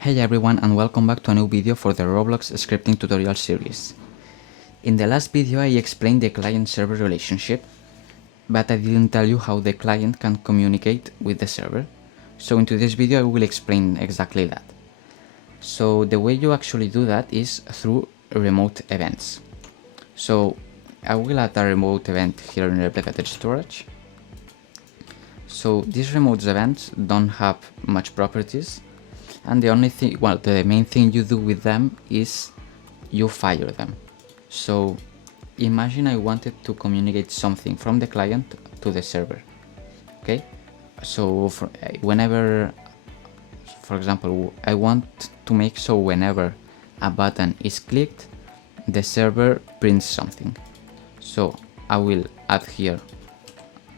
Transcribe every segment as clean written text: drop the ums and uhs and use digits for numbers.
Hey everyone, and welcome back to a new video for the Roblox scripting tutorial series. In the last video I explained the client-server relationship, but I didn't tell you how the client can communicate with the server. So in today's video I will explain exactly that. So the way you actually do that is through remote events. So I will add a remote event here in replicated storage. So these remote events don't have much properties, and the only thing, well, the main thing you do with them is you fire them. So imagine I wanted to communicate something from the client to the server. Okay, so whenever, for example, I want to make so whenever a button is clicked, the server prints something. So I will add here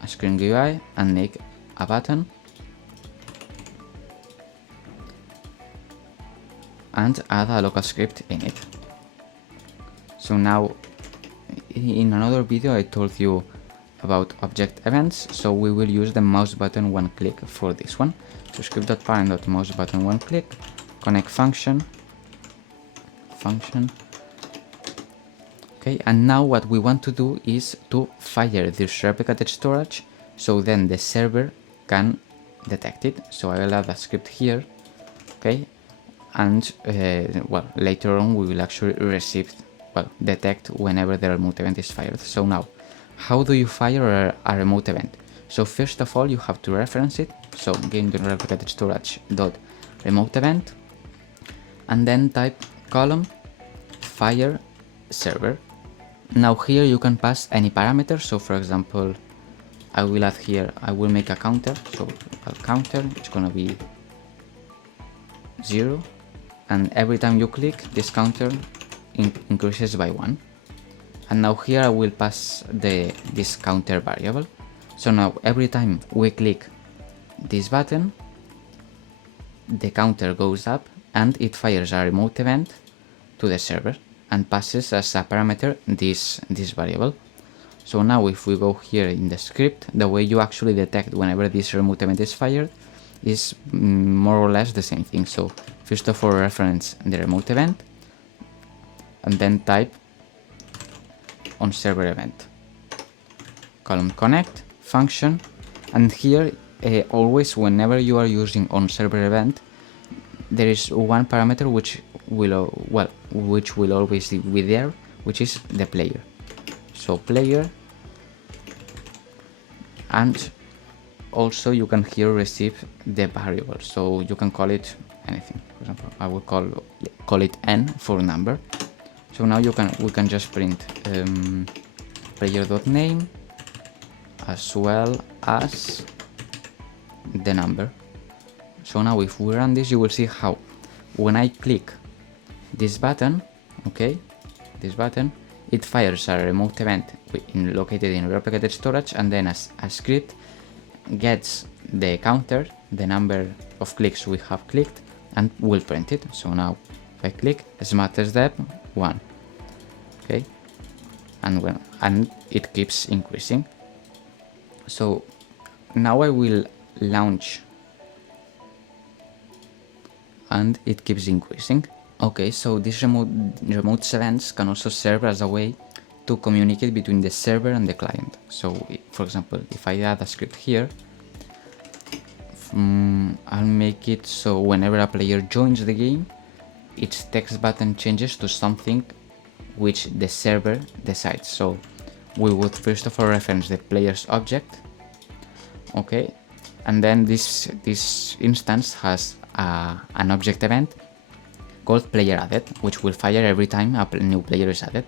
a screen GUI and make a button and add a local script in it. So now in another video I told you about object events, so we will use the mouse button one click for this one. So script.parent.mouse button one click, connect function. Okay, and now what we want to do is to fire this replicated storage, so then the server can detect it. So I will add a script here, okay, and well, later on we will actually detect whenever the remote event is fired. So now, how do you fire a remote event? So first of all, you have to reference it. So game.replicated storage dot remote event, and then type column fire server. Now here you can pass any parameter. So for example, I will add here, I will make a counter. So a counter, it's gonna be 0, and every time you click, this counter increases by 1. And now here I will pass this counter variable. So now every time we click this button, the counter goes up and it fires a remote event to the server and passes as a parameter this variable. So now if we go here in the script, the way you actually detect whenever this remote event is fired is more or less the same thing. So first of all, reference the remote event and then type on server event, column connect function, and here always whenever you are using on server event, there is one parameter which will always be there, which is the player. So player, and also you can here receive the variable, so you can call it anything. For example, I will call it n for number. So now we can just print player.name as well as the number. So now if we run this, you will see how when I click this button, okay, this button, it fires a remote event located in replicated storage, and then as a script gets the counter, the number of clicks we have clicked, and will print it. So now if I click smatterstep 1, okay, and it keeps increasing. So now I will launch and it keeps increasing. Okay, so these remote events can also serve as a way to communicate between the server and the client. So for example, if I add a script here, I'll make it so whenever a player joins the game, its text button changes to something which the server decides. So we would first of all reference the player's object, okay, and then this instance has an object event called player added, which will fire every time a new player is added.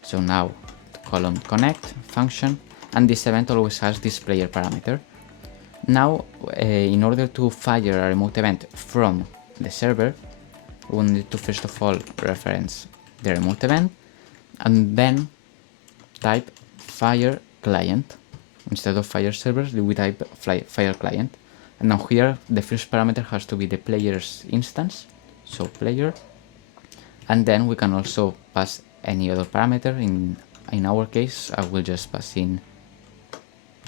So now column connect function, and this event always has this player parameter. Now in order to fire a remote event from the server, we need to first of all reference the remote event and then type fire client. Instead of fire servers, we type fire client. And now here the first parameter has to be the player's instance, so player, and then we can also pass any other parameter. In our case, I will just pass in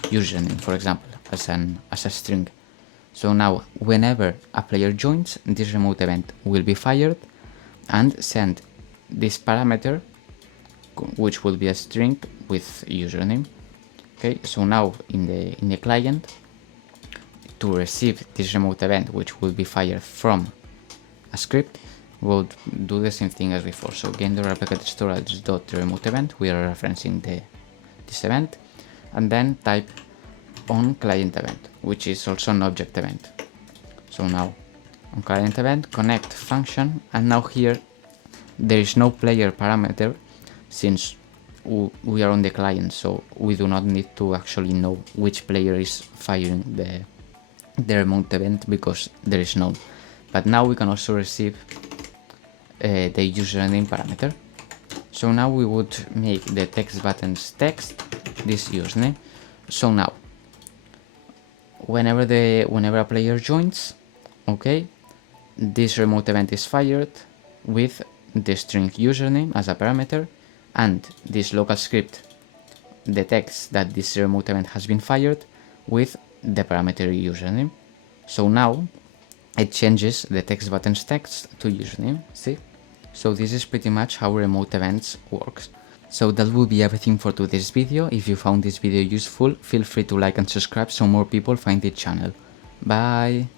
username, for example, as a string. So now whenever a player joins, this remote event will be fired and send this parameter, which will be a string with username. Okay, so now in the client, to receive this remote event, which will be fired from a script, we'll do the same thing as before. So game.replicated storage.remote event, we are referencing this event, and then type on client event, which is also an object event. So now on client event, connect function, and now here there is no player parameter since we are on the client, so we do not need to actually know which player is firing the remote event because there is none. But now we can also receive the username parameter. So now we would make the text buttons text this username. So now whenever a player joins, okay, this remote event is fired with the string username as a parameter, and this local script detects that this remote event has been fired with the parameter username. So now it changes the text button's text to username. See? So this is pretty much how remote events works. So that will be everything for today's video. If you found this video useful, feel free to like and subscribe so more people find the channel. Bye!